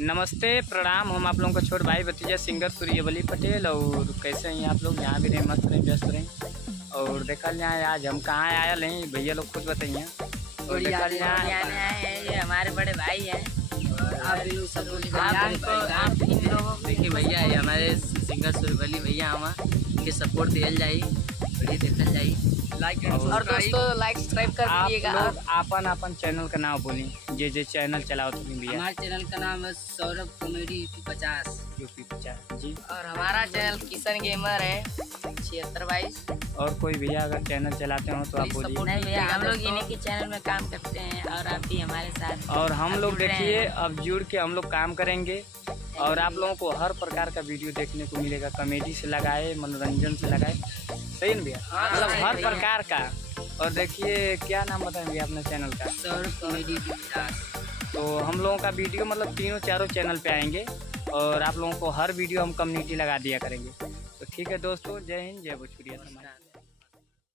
नमस्ते प्रणाम। हम आप लोगों का छोट भाई भतीजा सिंगर सूर्यवली पटेल। और कैसे हैं आप लोग? यहाँ भी रहें, मस्त रहें, व्यस्त रहें। और देखल जाए आज हम कहाँ आयल हैं, भैया लोग खुद बताइए। और देखल जाए ये हमारे बड़े भाई हैं। आप इन लोगों देखिए भैया, ये हमारे सिंगर सूर्यवली भैया, हम इनके सपोर्ट दियल जाई, वीडियो देखल जाई, लाइक और दोस्तों लाइक सब्सक्राइब कर दीजिएगा। आप लोग अपन चैनल का नाम बोली, जे चैनल चलाओ तुम भैया। हमारे चैनल का नाम है सौरभ कॉमेडी यूपी 50 जी। और हमारा चैनल किशन गेमर है 7622। और कोई भैया अगर चैनल चलाते हो तो आप बोलिए। नहीं भैया, हम लोग इन्हीं के चैनल में काम करते हैं और आप भी हमारे साथ। और हम लोग देखिए अब जुड़ के हम लोग काम करेंगे और आप लोगों को हर प्रकार का वीडियो देखने को मिलेगा। कॉमेडी से लगाए, मनोरंजन से लगाए, सही ना भैया? मतलब हर प्रकार का। और देखिए क्या नाम बताएं भैया अपने चैनल का? सौरभ कॉमेडी 50। तो हम लोगों का वीडियो मतलब तीनों चारों चैनल पे आएंगे और आप लोगों को हर वीडियो हम कम्युनिटी लगा दिया करेंगे। तो ठीक है दोस्तों, जय हिंद, जय भोजपुरिया समाज।